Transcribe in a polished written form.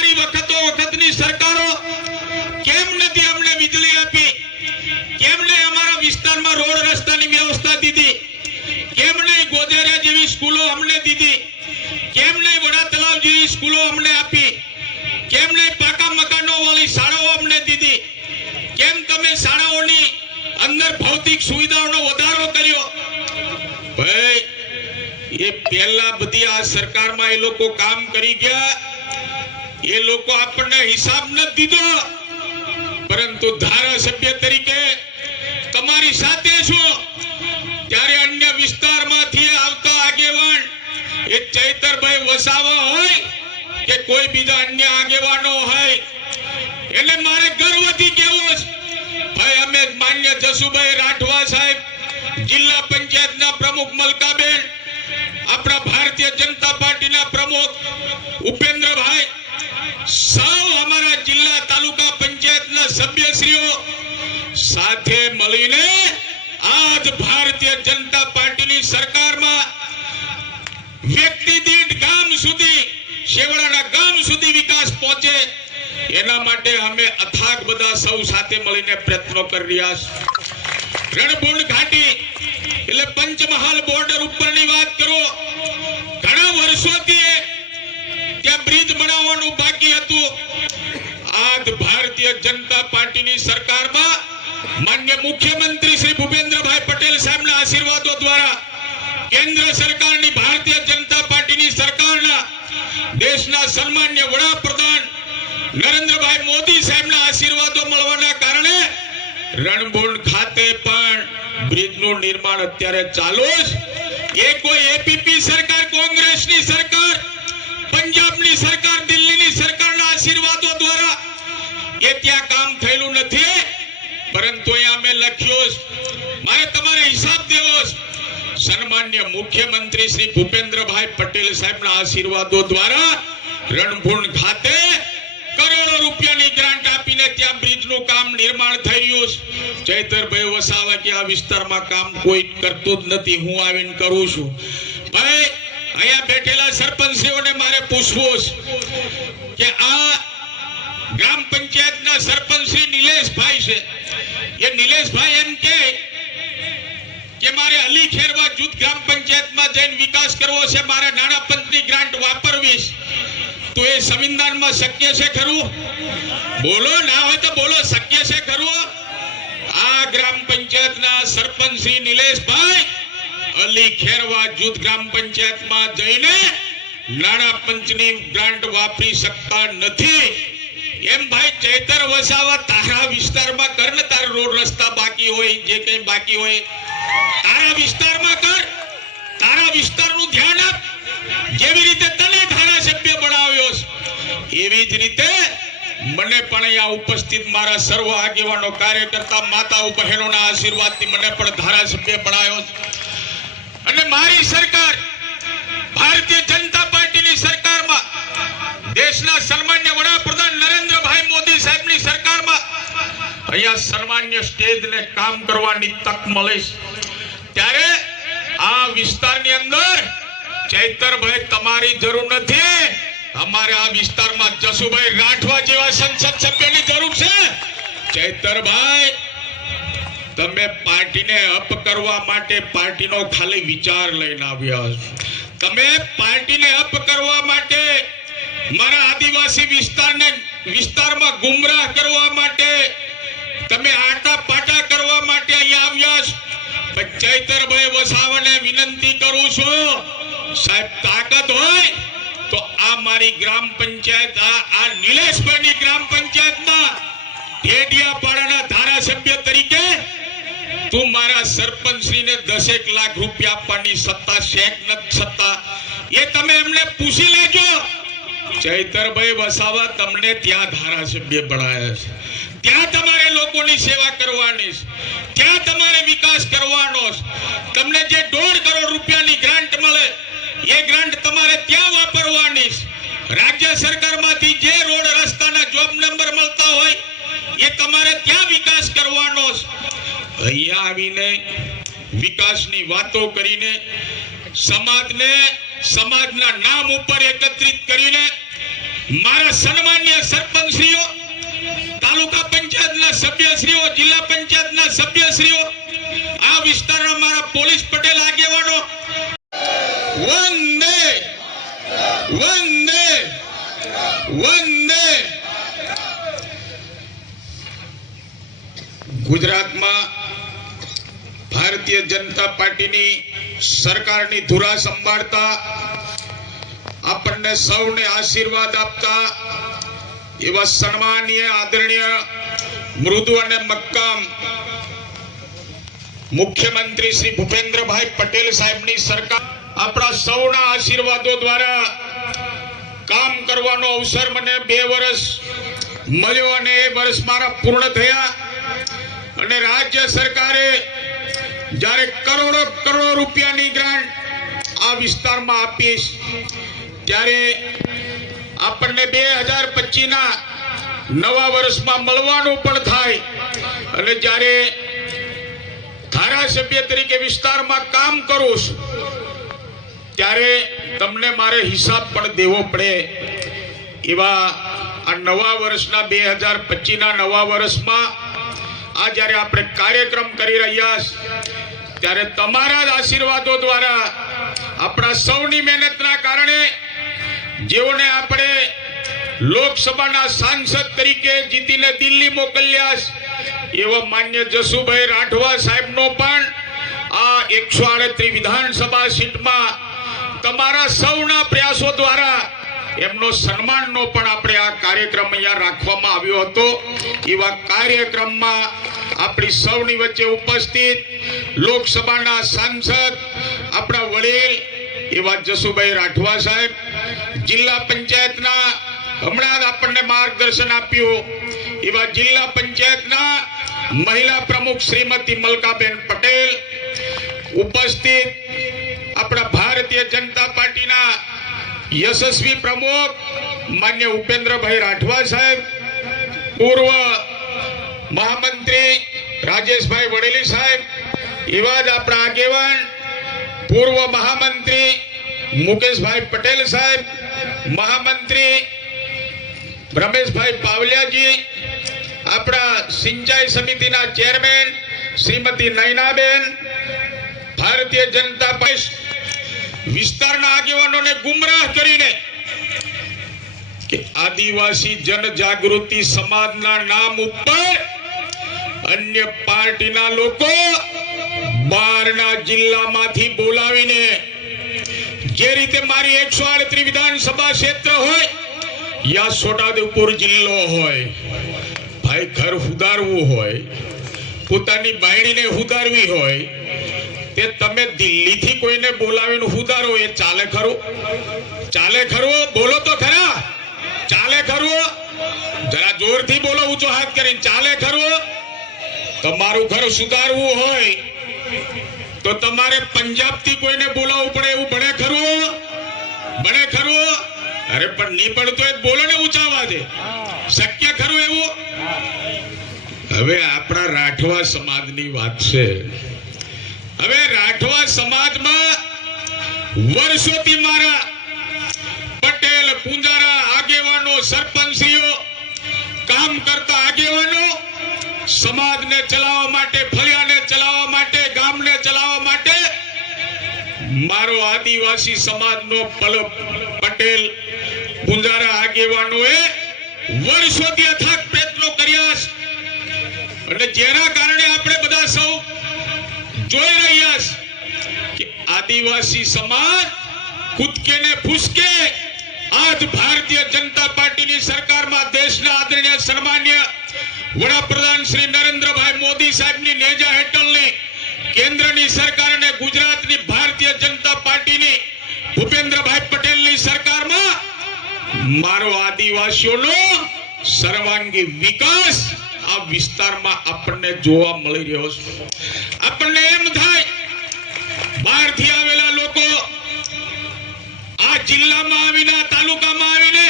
તમારી વખતની સરકારો કેમ નથી અમને વીજળી આપી? કેમ નહીં અમારા વિસ્તારમાં રોડ રસ્તાની વ્યવસ્થા દીધી? કેમ નહીં ગોધેરિયા જેવી સ્કૂલો અમને દીધી? કેમ નહીં વડા તલાવ જેવી સ્કૂલો અમને આપી? કેમ નહીં પાકા મકાનો વાળી શાળાઓ અમને દીધી? કેમ તમે શાળાઓની અંદર ભૌતિક સુવિધાઓનો વધારો કર્યો? ભાઈ એ પહેલા બધી આ સરકારમાં એ લોકો કામ કરી ગયા, એ લોકો આપણને હિસાબ નથી દીધો, પરંતુ ધારાસભ્ય તરીકે તમારી સાથે છું ત્યારે અન્ય વિસ્તારમાંથી આવતા આગેવાન એ ચૈતરભાઈ વસાવા હોય કે કોઈ બીજા અન્ય આગેવાનો હોય, એટલે મારે ગર્વથી કહેવું છે ભાઈ અમે માન્ય જસુભાઈ રાઠવા સાહેબ, જિલ્લા પંચાયતના પ્રમુખ મલકાબેન, આપણા ભારતીય જનતા પાર્ટીના પ્રમુખ ઉપેન્દ્રભાઈ, સૌ અમારા જિલ્લા તાલુકા પંચાયતના સભ્યશ્રીઓ સાથે મળીને આજ ભારતીય જનતા પાર્ટીની સરકારમાં વ્યક્તિ દીઠ ગામ સુધી, શેવાળાના ગામ સુધી વિકાસ પહોંચે એના માટે અમે અથાગ બધા સૌ સાથે મળીને પ્રયત્નો કરી રહ્યા છીએ. રણભૂણ ઘાટી એટલે પંચમહાલ બોર્ડર ઉપરની વાત કરો, ઘણા વર્ષોથી ત્યાં બ્રિજ બનાવવાનું બાકી હતું. આજ ભારતીય જનતા પાર્ટીની સરકારમાં માન્ય મુખ્યમંત્રી શ્રી ભૂપેન્દ્રભાઈ પટેલ સાહેબના આશીર્વાદો દ્વારા, કેન્દ્ર સરકારની ભારતીય જનતા પાર્ટીની સરકારના દેશના સન્માન્ય વડાપ્રધાન નરેન્દ્રભાઈ મોદી સાહેબના આશીર્વાદો મળવાના કારણે રણભૂણ ખાતે પણ બ્રિજનું નિર્માણ અત્યારે ચાલુ છે. એ કોઈ એપીપી સરકાર, કોંગ્રેસની સરકાર, પંજાબની સરકાર, દિલ્હીની સરકારના આશીર્વાદો દ્વારા એ ત્યાં કામ થયેલું નથી, પરંતુ અહીંયા અમે લખ્યું મારે તમારે હિસાબ દેવો છે. સન્માન્ય મુખ્યમંત્રી શ્રી ભૂપેન્દ્રભાઈ પટેલ સાહેબના આશીર્વાદો દ્વારા રણભૂણ ખાતે કરોડો રૂપિયાની ગ્રાન્ટ આપીને ત્યાં બ્રિજનું કામ નિર્માણ થઈ રહ્યું છે. ચૈતરભાઈ વસાવા કે આ વિસ્તારમાં કામ કોઈ કરતું જ નથી, હું આવીને કરું છું. ભાઈ અહીંયા બેઠેલા સરપંચશ્રીઓને મારે પૂછવું છે કે આ ગ્રામ પંચાયતના સરપંચ શ્રી નિલેશભાઈ છે, એ નિલેશભાઈ એમ કે મારે અલી ખેરવા જૂથ ગ્રામ પંચાયતમાં જઈને વિકાસ કરવો છે, મારે નાણાં પંચની ગ્રાન્ટ વાપરવી છે, તો એ સંવિધાનમાં શક્ય છે ખરું? બોલો, ના હોય તો બોલો, શક્ય છે ખરું? આ ગ્રામ પંચાયતના સરપંચ શ્રી નિલેશભાઈ અલી ખેરવા જૂથ ગ્રામ પંચાયતમાં જઈને નાણાં પંચની ગ્રાન્ટ વાપરી શકતા નથી. એમ ભાઈ ચૈતર વસાવા તારા વિસ્તારમાં કર ને, તારા રોડ રસ્તા બાકી હોય, જે કંઈ બાકી હોય તારા વિસ્તારમાં કર, તારા વિસ્તારનું ધ્યાન આપ. જેવી રીતે તને ધારાસભ્ય બનાવ્યો એવી જ રીતે મને પણ અહીંયા ઉપસ્થિત મારા સર્વ આગેવાનો, કાર્યકર્તા, માતાઓ, બહેનોના આશીર્વાદથી મને પણ ધારાસભ્ય બનાવ્યો. અને મારી સરકાર ભારતીય જનતા પાર્ટીની સરકારમાં, દેશના સન્માન્ય વડાપ્રધાન નરેન્દ્રભાઈ મોદી સાહેબની સરકારમાં અહીંયા સન્માન્ય સ્ટેજને કામ કરવાની તક મળે ત્યારે આ વિસ્તારની અંદર ચૈતરભાઈ તમારી જરૂર નથી, અમારે આ વિસ્તારમાં જસુભાઈ રાઠવા જેવા સંસદ સભ્યની જરૂર છે. ચૈતરભાઈ તમે પાર્ટીને અપ કરવા માટે પાર્ટીનો ખાલી વિચાર લઈને આવ્યા છો. તમે પાર્ટીને અપ કરવા માટે, મારા આદિવાસી વિસ્તારમાં ગુમરાહ કરવા માટે, તમે આટા પાટા કરવા માટે અહીંયા આવ્યા છો. ચૈતરભાઈ વસાવાને વિનંતી કરું છું, સાહેબ તાકાત હોય તો આ મારી ગ્રામ પંચાયત, આ નિલેશભાઈની ગ્રામ પંચાયતમાં ઢેડિયાપાડાના ધારાસભ્ય તરીકે તું મારા સરપંચશ્રીને 10 લાખ રૂપિયા આપવાની સત્તા શેક નથી સત્તા, એ તમે એમને પૂછી લેજો. ચૈતરભાઈ વસાવા તમને ત્યાં ધારાસભ્ય બનાવ્યા છે, ત્યાં તમારે લોકોની સેવા કરવાની છે, ત્યાં તમારે વિકાસ કરવાનો છે. તમને જે 1.5 કરોડ રૂપિયાની ગ્રાન્ટ મળે એ ગ્રાન્ટ તમારે ત્યાં વાપરવાની છે. રાજ્ય સરકારમાંથી જે રોડ રસ્તાના જોબ નંબર મળતા હોય એ તમારે ત્યાં વિકાસ કરવાનો છે. અહીંયા આવીને વિકાસની વાતો કરીને સમાજને, સમાજના નામ ઉપર એકત્રિત કરીને મારા સન્માનીય સરપંચશ્રીઓ, તાલુકા પંચાયતના સભ્યશ્રીઓ, જિલ્લા પંચાયતના સભ્યશ્રીઓ, આ વિસ્તારના મારા પોલીસ પટેલ આગેવાનો, વંદે વંદે વંદે. ગુજરાતમાં ભારતીય જનતા પાર્ટીની સરકારની ધુરા સંભાળતા, આપણને સૌને આશીર્વાદ આપતા એવા સન્માનીય આદરણીય મૃદુ અને મક્કમ મુખ્યમંત્રી શ્રી ભૂપેન્દ્રભાઈ પટેલ સાહેબની સરકાર આપણા સૌના આશીર્વાદો દ્વારા કામ કરવાનો અવસર મને 2 વર્ષ મળ્યો અને એ વર્ષ મારા પૂર્ણ થયા. અને રાજ્ય સરકારે જ્યારે કરોડો રૂપિયાની ગ્રાન્ટ આ વિસ્તારમાં આપીશ ત્યારે આપણને 2025ના નવા વર્ષમાં મળવાનું પણ થાય. અને જ્યારે ધારાસભ્ય તરીકે વિસ્તારમાં કામ કરું છું ત્યારે તમને મારે હિસાબ પણ દેવો પડે. એવા આ નવા વર્ષના 2025ના નવા વર્ષમાં આ જ્યારે આપણે કાર્યક્રમ કરી રહ્યા ત્યારે તમારા જ આશીર્વાદો દ્વારા, આપણા સૌની મહેનતના કારણે જેઓને આપણે લોકસભાના સાંસદ તરીકે જીતીને દિલ્હી મોકલ્યા એવા માન્ય જસુભાઈ રાઠવા સાહેબનો પણ આ 138 વિધાનસભા સીટમાં તમારા સૌના પ્રયાસો દ્વારા એમનો સન્માનનો પણ આપણે આ કાર્યક્રમ અહીંયા રાખવામાં આવ્યો હતો. એવા કાર્યક્રમમાં આપણી સૌની વચ્ચે ઉપસ્થિત લોકસભાના સાંસદ, આપણા વડીલ એવા જસુભાઈ રાઠવા સાહેબ, જિલ્લા પંચાયતના હમણાં જ આપણને માર્ગદર્શન આપ્યું એવા જિલ્લા પંચાયતના મહિલા પ્રમુખ શ્રીમતી મલકાબેન પટેલ, ઉપસ્થિત આપણા ભારતીય જનતા પાર્ટીના યશસ્વી પ્રમુખ માન્ય ઉપેન્દ્રભાઈ રાઠવા સાહેબ, પૂર્વ મહામંત્રી રાજેશભાઈ વડેલી સાહેબ, એવા જ આપણા આગેવાન પૂર્વ મહામંત્રી મુકેશભાઈ પટેલ સાહેબ, મહામંત્રી રમેશભાઈ પાવલિયાજી, આપણા સિંચાઈ સમિતિના ચેરમેન શ્રીમતી નયનાબેન, ભારતીય જનતા પાર્ટી વિસ્તારના આગેવાનોને ગુમરાહ કરીને કે આદિવાસી જનજાગૃતિ સમાજના નામ ઉપર અન્ય પાર્ટીના લોકો બહારના જિલ્લામાંથી બોલાવીને જે રીતે મારી 138 વિધાનસભા ક્ષેત્ર હોય યા છોટાઉદેપુર જિલ્લો હોય, ભાઈ ઘર સુધારવું હોય, પોતાની બાયડીને સુધારવી હોય, તે તમે દિલ્હીથી કોઈને બોલાવીને સુધારો, એ ચાલે ખરું? ચાલે ખરું? બોલો તો ખરા, ચાલે ખરું? જરા જોરથી બોલો, ઊંચો હાથ કરીને, ચાલે ખરું? તમારું ઘર સુધારવું હોય તો તમારે પંજાબથી કોઈને બોલાવવું પડે, એવું બને ખરું? બને ખરું? અરે પણ નહીં પડતો એ બોલો ને ઊંચા અવાજે, શક્ય ખરું એવું? હવે આપણા રાઠવા સમાજની વાત છે. હવે રાઠવા સમાજમાં વર્ષોથી મારા પટેલ, પૂંજારા આગેવાનો, સરપંચીઓ, કામ કરતા આગેવાનો સમાજને ચલાવવા માટે, ફળિયાને ચલાવવા માટે, ગામને ચલાવવા માટે મારો આદિવાસી સમાજનો પટેલ, પૂંજારા આગેવાનોએ વર્ષોથી અથાગ પ્રયત્નો કર્યા અને જેના કારણે આપણે બધા સૌ જોઈ રહ્યા કે આદિવાસી સમાજ કૂદકે ને ફૂસકે આજ ભારતીય જનતા પાર્ટીની સરકારમાં દેશના આદરણીય સન્માનીય વડાપ્રધાન શ્રી નરેન્દ્રભાઈ મોદી સાહેબની નેજા હેઠળની કેન્દ્રની સરકાર અને ગુજરાતની ભારતીય જનતા પાર્ટીની ભૂપેન્દ્રભાઈ પટેલની સરકારમાં મારો આદિવાસીઓનો સર્વાંગી વિકાસ આ વિસ્તારમાં આપણને જોવા મળી રહ્યો છે. આપણને એમ થાય બહારથી આવેલા લોકો આ જિલ્લામાં આવીને, તાલુકામાં આવીને